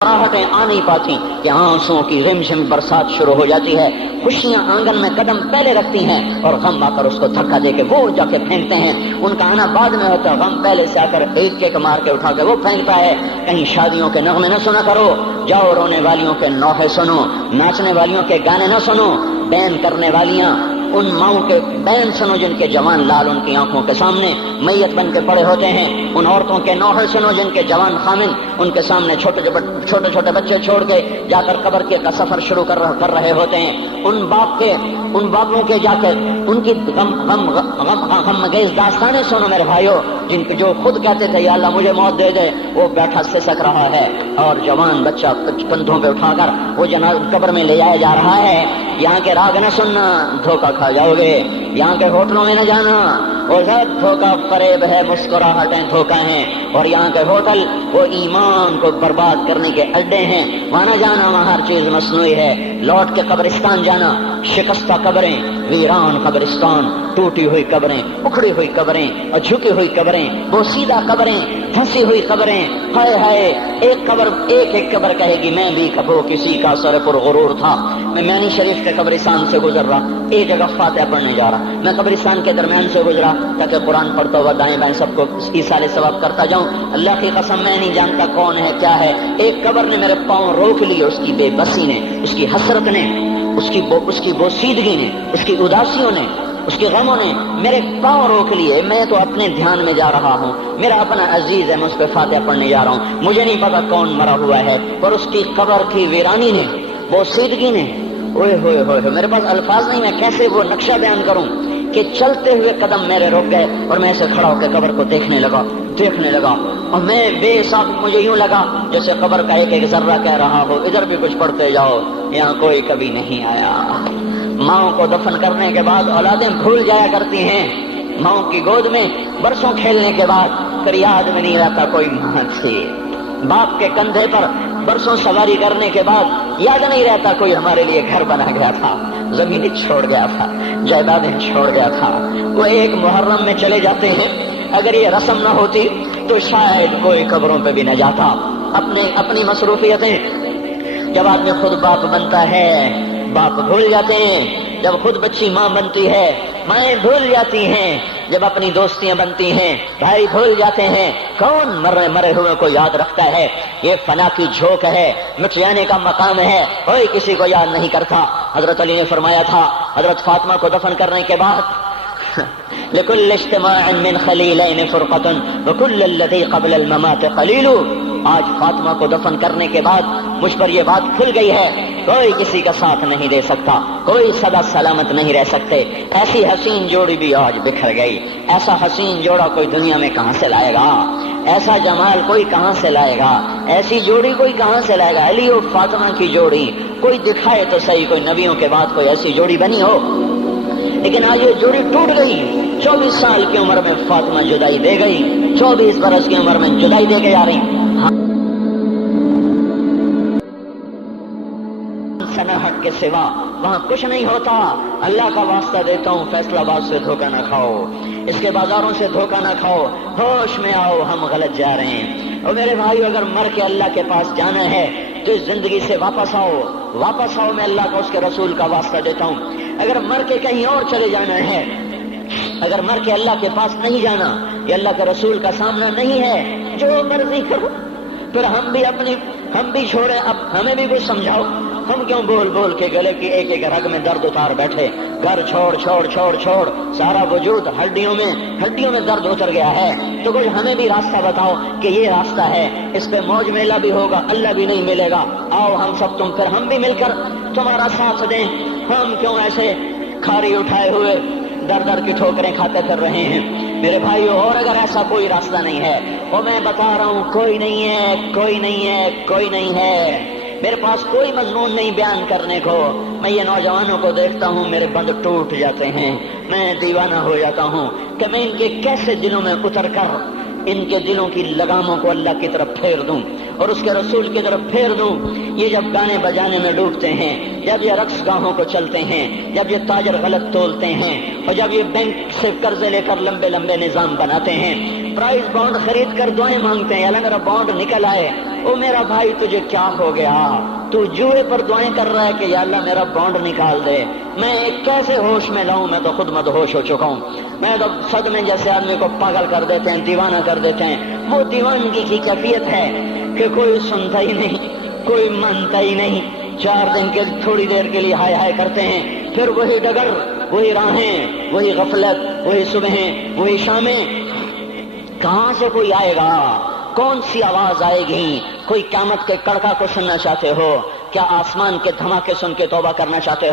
راحتیں آ نہیں پاتی کہ آنسوؤں کی رمجم برسات شروع ہو جاتی ہے. خوشیاں آنگن میں قدم پہلے رکھتی ہیں اور غم آ کر اس کو دھکا دے کے وہ جا کے پھینکتے ہیں. ان کا آنا بعد میں ہوتا ہے, غم پہلے سے آ کر ایک ایک مار کے اٹھا کے وہ پھینکتا ہے. کہیں شادیوں کے نغمے نہ سنا کرو, جاؤ رونے والیوں کے نوحے سنو, ناچنے والیوں کے گانے نہ سنو. بین کرنے والیاں ان ماؤں کے بین سنو جن کے جوان لال ان کی آنکھوں کے سامنے میت بن کے پڑے ہوتے ہیں. ان عورتوں کے نوحے سنو جن کے جوان خامن ان کے سامنے چھوٹے چھوٹے بچے چھوڑ کے جا کر قبر کے کا سفر شروع کر رہے ہوتے ہیں. ان باپوں کے جا کر ان کی غم گیز داستانیں سنو میرے بھائیو, جن کے جو خود کہتے تھے یا اللہ مجھے موت دے دے, وہ بیٹھا سسک رہا ہے اور جوان بچہ کندھوں پہ اٹھا کر وہ قبر میں لے جایا جا رہا ہے. یہاں کے راگ نہ سننا, دھوکہ کھا جاؤ گے. یہاں کے ہوٹلوں میں نہ جانا, وہ سب دھوکہ فریب ہے, مسکراہٹیں دھوکہ ہیں. اور یہاں کے ہوٹل وہ ایمان کو برباد کرنے کے اڈے ہیں. وہاں نہ جانا, وہاں ہر چیز مصنوعی ہے. لوٹ کے قبرستان جانا, شکستہ قبریں, ویران قبرستان, ٹوٹی ہوئی قبریں, اکھڑی ہوئی قبریں اور جھکی ہوئی قبریں, بوسیدہ قبریں, دھنسی ہوئی قبریں. ہائے ہائے, ایک قبر کہے گی میں بھی کبھو کسی کا سر پر غرور تھا. میں میانی شریف کے قبرستان سے گزر رہا, ایک جگہ فاتحہ پڑھنے جا رہا, میں قبرستان کے درمیان سے گزرا تاکہ قرآن پڑھتا ہوا دائیں بائیں سب کو ایصال ثواب کرتا جاؤں. اللہ کی قسم میں نہیں جانتا کون ہے کیا ہے. ایک قبر نے میرے پاؤں روک لیے, اس کی بے بسی نے, اس کی حسرت نے, اس کی بوسیدگی نے, اس کی اداسیوں نے, اس کے غموں نے میرے پاؤں روک لیے. میں تو اپنے دھیان میں جا رہا ہوں, میرا اپنا عزیز ہے, میں اس پہ فاتحہ پڑھنے جا رہا ہوں. مجھے نہیں پتا کون مرا ہوا ہے, پر اس کی قبر کی ویرانی نے, بوسیدگی نے, اوئے ہوئے ہوئے, میرے پاس الفاظ نہیں, میں کیسے وہ نقشہ بیان کروں کہ چلتے ہوئے قدم میرے رک گئے اور میں ایسے کھڑا ہو کے قبر کو دیکھنے لگا اور میں بے ساکھ, مجھے یوں لگا جیسے قبر کا ایک ذرہ کہہ رہا ہو ادھر بھی کچھ پڑھتے جاؤ, یہاں کوئی کبھی نہیں آیا. ماؤں کو دفن کرنے کے بعد اولادیں بھول جایا کرتی ہیں. ماؤں کی گود میں برسوں کھیلنے کے بعد پھر یاد میں نہیں رہتا کوئی ماں تھی. باپ کے کندھے پر برسوں سواری کرنے کے بعد یاد نہیں رہتا کوئی ہمارے لیے گھر بنا گیا تھا, زمین چھوڑ گیا تھا, جائیدادیں چھوڑ گیا تھا. وہ ایک محرم میں چلے جاتے ہیں. اگر یہ رسم نہ ہوتی تو شاید کوئی قبروں پہ بھی نہ جاتا. اپنی مصروفیتیں, جب آدمی خود باپ بنتا ہے باپ بھول جاتے ہیں. جب خود بچی ماں بنتی ہے مائیں بھول جاتی ہیں. جب اپنی دوستیاں بنتی ہیں بھائی بھول جاتے ہیں. کون مرے ہوئے کو یاد رکھتا ہے؟ یہ فنا کی جھوک ہے, مٹ جانے کا مقام ہے, کوئی کسی کو یاد نہیں کرتا. حضرت علی نے فرمایا تھا حضرت فاطمہ کو دفن کرنے کے بعد لكل اجتماع من خلیلین فرقۃ وكل الذی قبل الممات قلیل. آج فاطمہ کو دفن کرنے کے بعد مجھ پر یہ بات کھل گئی ہے, کوئی کسی کا ساتھ نہیں دے سکتا, کوئی سدا سلامت نہیں رہ سکتے. ایسی حسین جوڑی بھی آج بکھر گئی. ایسا حسین جوڑا کوئی دنیا میں کہاں سے لائے گا؟ ایسا جمال کوئی کہاں سے لائے گا؟ ایسی جوڑی کوئی کہاں سے لائے گا؟ علی اور فاطمہ کی جوڑی کوئی دکھائے تو صحیح, کوئی نبیوں کے بعد کوئی ایسی جوڑی بنی ہو. لیکن آج یہ جوڑی ٹوٹ گئی. 24 سال کی عمر میں فاطمہ جدائی دے گئی, 24 برس کی عمر میں جدائی دے کے جا رہی. سناہٹ کے سوا وہاں کچھ نہیں ہوتا. اللہ کا واسطہ دیتا ہوں, فیصلہ آباد سے دھوکہ نہ کھاؤ, اس کے بازاروں سے دھوکہ نہ کھاؤ, ہوش میں آؤ, ہم غلط جا رہے ہیں. اور میرے بھائی اگر مر کے اللہ کے پاس جانا ہے تو اس زندگی سے واپس آؤ, میں اللہ کا اس کے رسول کا واسطہ دیتا ہوں. اگر مر کے کہیں اور چلے جانا ہے, اگر مر کے اللہ کے پاس نہیں جانا, یہ اللہ کے رسول کا سامنا نہیں ہے, جو مرضی کرو. پھر ہم بھی چھوڑیں, اب ہمیں بھی کچھ سمجھاؤ. ہم کیوں بول کے گلے کی ایک رگ میں درد اتار بیٹھے؟ گھر چھوڑ سارا وجود ہڈیوں میں درد اتر گیا ہے. تو کوئی ہمیں بھی راستہ بتاؤ کہ یہ راستہ ہے, اس پہ موج میلہ بھی ہوگا, اللہ بھی نہیں ملے گا. آؤ ہم سب پھر ہم بھی مل کر تمہارا ساتھ دیں. ہم کیوں ایسے کھاری اٹھائے ہوئے در کی ٹھوکریں کھاتے پھر رہے ہیں؟ میرے بھائیو, اور اگر ایسا کوئی راستہ نہیں ہے, وہ میں بتا رہا ہوں, کوئی نہیں ہے. میرے پاس کوئی مضمون نہیں بیان کرنے کو. میں یہ نوجوانوں کو دیکھتا ہوں, میرے بند ٹوٹ جاتے ہیں, میں دیوانہ ہو جاتا ہوں کہ میں ان کے کیسے دلوں میں اتر کر ان کے دلوں کی لگاموں کو اللہ کی طرف پھیر دوں اور اس کے رسول کی طرف پھیر دوں. یہ جب گانے بجانے میں ڈوبتے ہیں, جب یہ رقص گاہوں کو چلتے ہیں, جب یہ تاجر غلط تولتے ہیں, اور جب یہ بینک سے قرضے لے کر لمبے نظام بناتے ہیں, پرائز بانڈ خرید کر دعائیں مانگتے ہیں, اللہ میرا بانڈ نکل آئے, او میرا بھائی تجھے کیا ہو گیا؟ تو جوئے پر دعائیں کر رہا ہے کہ یا اللہ میرا بانڈ نکال دے، میں کیسے ہوش میں لاؤں، میں تو خود مدہوش ہو چکا ہوں، میں تو صدمے جیسے آدمی کو پاگل کر دیتے ہیں، دیوانہ کر دیتے ہیں۔ وہ دیوانگی کی کیفیت ہے کہ کوئی سنتا ہی نہیں، کوئی مانتا ہی نہیں، 4 دن کے تھوڑی دیر کے لیے ہائے ہائے کرتے ہیں، پھر وہی ڈگر، وہی راہیں، وہی غفلت، وہی صبحیں، وہی شامیں۔ کہاں سے کوئی آئے گا؟ کون سی آواز آئے گی؟ کوئی قیامت کے کڑکا کو سننا چاہتے ہو؟ کیا آسمان کے دھماکے سن کے توبہ کرنا چاہتے ہو؟